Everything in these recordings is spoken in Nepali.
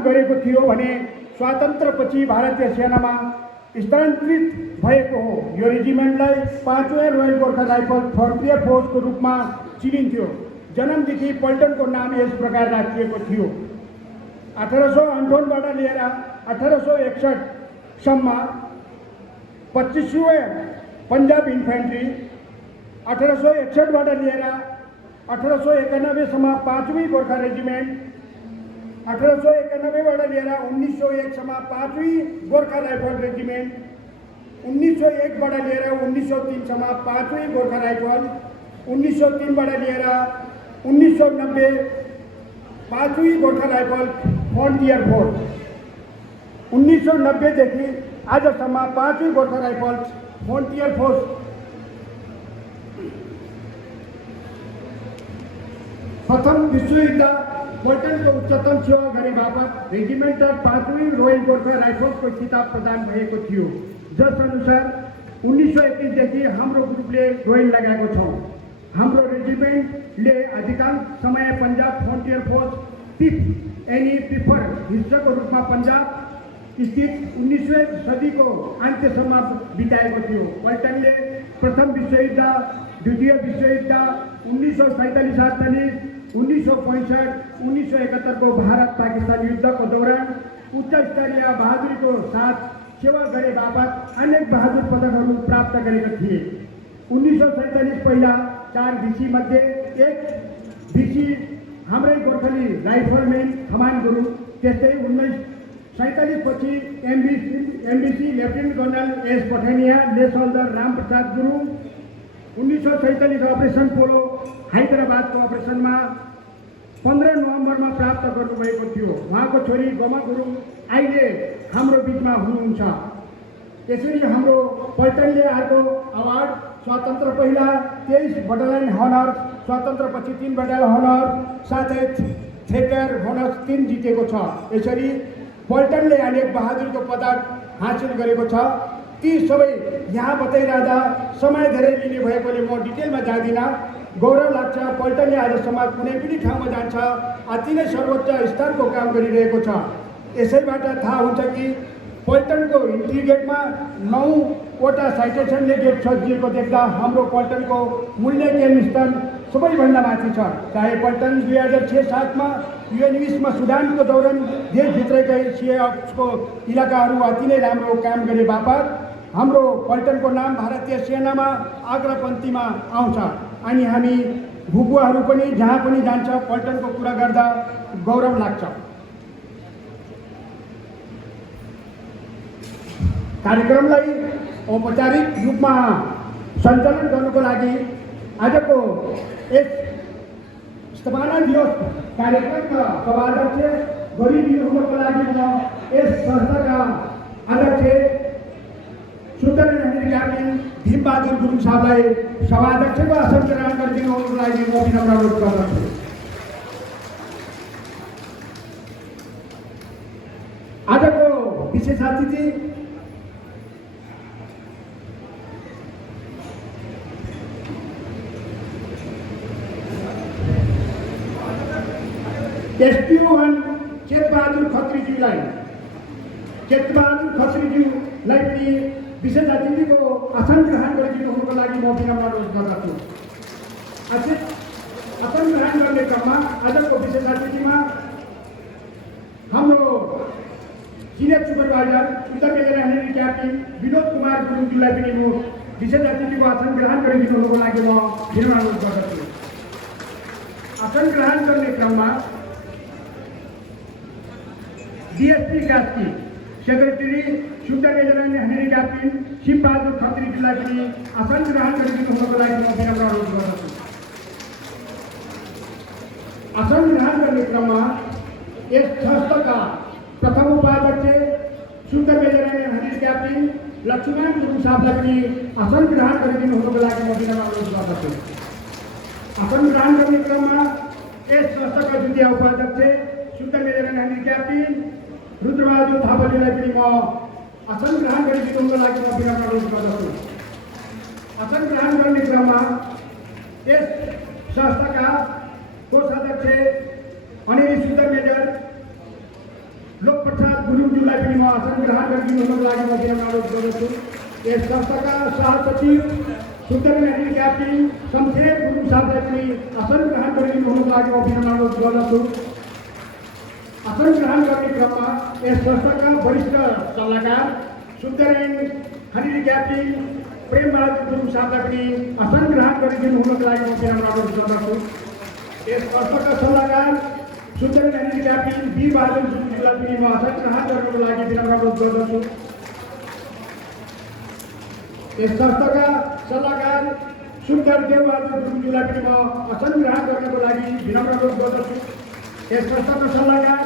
काम गरेको थियो भने स्वातन्त्र्यपछि भारतीय सेनामा स्थानान्तरित भएको हो। यो रेजिमेन्टलाई 5वें रोयल गोर्खा राइफल फ्रन्टियर फोर्सको रूपमा चिनिन्थ्यो। जन्मदेखि पल्टनको नाम यस प्रकार राखिएको थियो। 1858बाट लिएर 1861सम्म 25वें पंजाब इन्फेन्ट्री, 1861बाट लिएर 1891सम्म 5वीं गोर्खा रेजिमेन्ट, 1891बाट लिएर 1901सम्म 5वीं गोर्खा राइफल रेजिमेन्ट, 1901बाट लिएर 1903सम्म 5वीं गोर्खा राइफल, 1903बाट लिएर 1990 5वीं गोर्खा राइफल फ्रन्टियर फोर्स, 1990 देखि आजसम्म 5वीं गोर्खा राइफल फ्रन्टियर फोर्स। प्रथम विश्वयुद्ध पल्टनको उच्चतम सेवा गरे बापत रेजिमेन्टल 5वीं रोयल गोर्खा राइफल्सको खिताब प्रदान भएको थियो, जस अनुसार 1921 देखि हाम्रो ग्रुपले रोयल लगाएको छौँ। हाम्रो रेजिमेन्टले अधिकांश समय Punjab frontier force 5th any prefer हिस्साको रूपमा पंजाब स्थित 19वीं सदीको अन्त्यसम्म बिताएको थियो। पल्टनले प्रथम विश्वयुद्ध, द्वितीय विश्वयुद्ध, 1947-48, 1965, 1971 को भारत पाकिस्तान युद्धको दौरान उच्च स्तरीय बहादुरीको साथ सेवा गरे बापत अनेक बहादुर पदकहरू प्राप्त गरेका थिए। 1947 पहिला 4 भिसी मध्ये 1 भिसी हाम्रै गोर्खाली राइफलमेन कमान गुरु। त्यस्तै 1947 पछि MBC lieutenant colonel S Pathania लेसहल्दर रामप्रसाद गुरु 1947 अपरेसन पोलो हैदराबादको अपरेसनमा 15 नोभेम्बरमा प्राप्त गर्नुभएको थियो। उहाँको छोरी गोमा गुरु अहिले हाम्रो बिचमा हुनुहुन्छ। त्यसरी हाम्रो पल्टनले अर्को अवार्ड स्वतन्त्र पहिला 23 बटालियन हनर, स्वतन्त्रपछि 3 बटालियन हनर, साथै थेटर हनर 3 जितेको छ। यसरी पल्टनले अनेक बहादुरीको पदक हासिल गरेको छ। ती सबै यहाँ बताइरहँदा समय धेरै लिने भएकोले म डिटेलमा जाँदिनँ। गौरव लाग्छ, पल्टनले आजसम्म कुनै पनि ठाउँमा जान्छ अति नै सर्वोच्च स्तरको काम गरिरहेको छ। यसैबाट थाहा हुन्छ कि पल्टनको इन्ट्री गेटमा 9वटा साइटेसनले गेट सजिएको देख्दा हाम्रो पल्टनको मूल्य केन्द्र स्तर सबैभन्दा माथि छ। चाहे पल्टन 2006-07मा UN20मा सुडानको दौरान देशभित्रकै CIFको इलाकाहरू अति नै राम्रो काम गरे बापत हाम्रो पल्टनको नाम भारतीय सेनामा अग्रपन्थीमा आउँछ। अनि हामी भुकुवाहरू पनि जहाँ पनि जान्छ पल्टनको कुरा गर्दा गौरव लाग्छ। कार्यक्रमलाई औपचारिक रूपमा सञ्चालन गर्नको लागि आजको यस स्थापना दिवस कार्यक्रमका सभाध्यक्ष गरिदिनुको लागि म यस संस्थाका अध्यक्ष सुन्दर क्याप्टेन भीमबहादुर गुरुङ साहबलाई सभाध्यक्षको आसन ग्रहण गरिदिनुको लागि म विनम्र अनुरोध गर्दछु। आजको विशेष अतिथि SPO1 चेतबहादुर खत्रीज्यूलाई पनि विशेष अतिथिको आसन ग्रहण गरिदिनुको लागि म विनम्र अनुरोध गर्दछु। आसन ग्रहण गर्ने क्रममा आजको विशेष अतिथिमा हाम्रो सिनियर सुपरभाइजर उत्तर बंगाल हेनरी क्याप्टेन विनोद कुमार गुरुङज्यूलाई पनि म विशेष अतिथिको आसन ग्रहण गरिदिनुको लागि म विनम्र अनुरोध गर्दछु। आसन ग्रहण गर्ने क्रममा DSP कास्की सेक्रेटरी सुन्दर हेनरी क्याप्टेन शिवबहादुर खत्रीज्यूलाई पनि आसन ग्रहण गरिदिनुको लागि म विनम्र अनुरोध गर्दछु। आसन ग्रहण गर्ने क्रममा यस संस्थाका प्रथम उपाध्यक्ष सुन्दर हेनरी क्याप्टेन लक्ष्मण गुरुङ साहबलाई पनि आसन ग्रहण गरिदिनुको लागि म विनम्र अनुरोध गर्दछु। आसन ग्रहण गर्ने क्रममा यस संस्थाका द्वितीय उपाध्यक्ष सुन्दर हेनरी क्याप्टेन रुद्रबहादुर थापाज्यूलाई पनि म आसन ग्रहण गरिदिनुको लागि म विनम्र अनुरोध गर्दछु। आसन ग्रहण गर्ने क्रममा यस संस्थाका कोषाध्यक्ष अनिल सुन्दर मेजर गुरुङज्यूलाई पनि म आसन ग्रहण गरिदिनुको लागि म विनम्र अनुरोध गर्दछु। यस संस्थाका सहसचिव सुन्दरमेहरी क्याप्टिन शमशेर गुरुङ साहबलाई पनि आसन ग्रहण गरिदिनुको लागि म विनम्र अनुरोध गर्दछु। आसन ग्रहण गर्ने क्रममा यस संस्थाका वरिष्ठ सल्लाहकार सुन्दरेन हरिरी क्याप्टिन प्रेमबहादुर गुरुङ साहबलाई पनि आसन ग्रहण गरिदिनुको लागि म विनम्र अनुरोध गर्दछु। यस संस्थाका सल्लाहकार सुन्दरेन हरिरी क्याप्टिन बी बहादुर गुरुङज्यूलाई पनि म आसन ग्रहण गर्नको लागि विनम्र अनुरोध गर्दछु। यस संस्थाका सल्लाहकार सुन्दर देवबहादुर गुरुङज्यूलाई पनि म आसन ग्रहण गर्नको लागि विनम्र अनुरोध गर्दछु। यस संस्थाका सल्लाहकार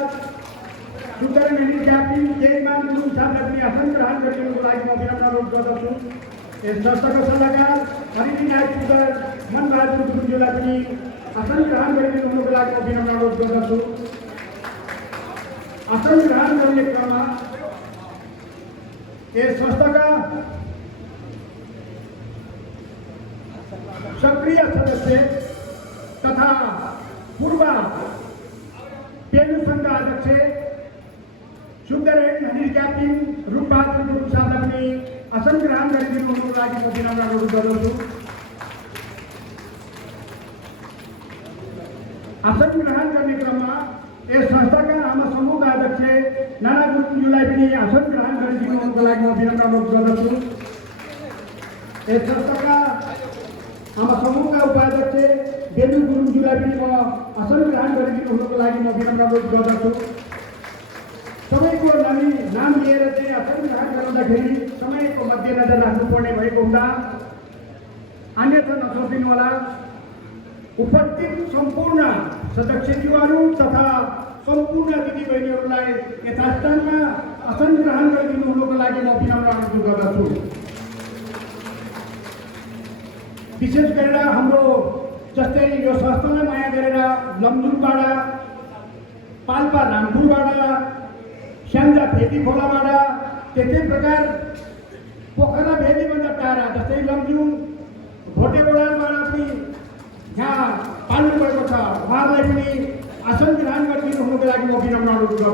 सुन्दरमेहरी क्याप्टिन केमान गुरुङ साहबलाई पनि आसन ग्रहण गरिदिनुको लागि म विनम्र अनुरोध गर्दछु। यस संस्थाका सल्लाहकार हरिरी नायक सुन्दर मनबहादुर गुरुङज्यूलाई पनि आसन ग्रहण गरिदिनुको लागि म विनम्र अनुरोध गर्दछु। आसन ग्रहण गर्ने क्रममा यस संस्थाका सक्रिय सदस्य तथा पूर्व पेनु संघ अध्यक्ष सुन्दरेन हरिरी क्याप्टिन रूपबहादुर गुरुङ साहबलाई पनि आसन ग्रहण गरिदिनुको लागि म विनम्र अनुरोध गर्दछु। आसन ग्रहण गर्ने क्रममा यस संस्थाका आमा समूहका अध्यक्ष नाना गुरुङज्यूलाई पनि आसन ग्रहण गरिदिनुको लागि म विनम्र अनुरोध गर्दछु। यस संस्थाका आमा समूहका उपाध्यक्ष बेलु गुरुङज्यूलाई पनि म आसन ग्रहण गरिदिनुको लागि म विनम्र अनुरोध गर्दछु। सबैको नाम लिएर चाहिँ आसन ग्रहण गराउँदाखेरि समयको मध्यनजर राख्नुपर्ने भएको हुँदा अन्यथा नसोचिनु होला। उपस्थित सम्पूर्ण सदस्यज्यूहरू तथा सम्पूर्ण दिदीबहिनीहरूलाई यथास्थानमा आसन ग्रहण गरिदिनुको लागि म विनम्र अनुरोध गर्दछु। विशेष गरेर हाम्रो जस्तै यो संस्थालाई माया गरेर लमजुङबाट पाल्पा रामपुरबाट स्याङ्जा भेदी खोलाबाट त्यस्तै प्रकार पोखरा भेदीभन्दा टाढा जस्तै लमजुङ भोटेगोडाबाट पनि यहाँ पाल्नु भएको छ। उहाँहरूलाई पनि आसन ग्रहण गरिदिनुको लागि म विनम्र अनुरोध गर्दछु।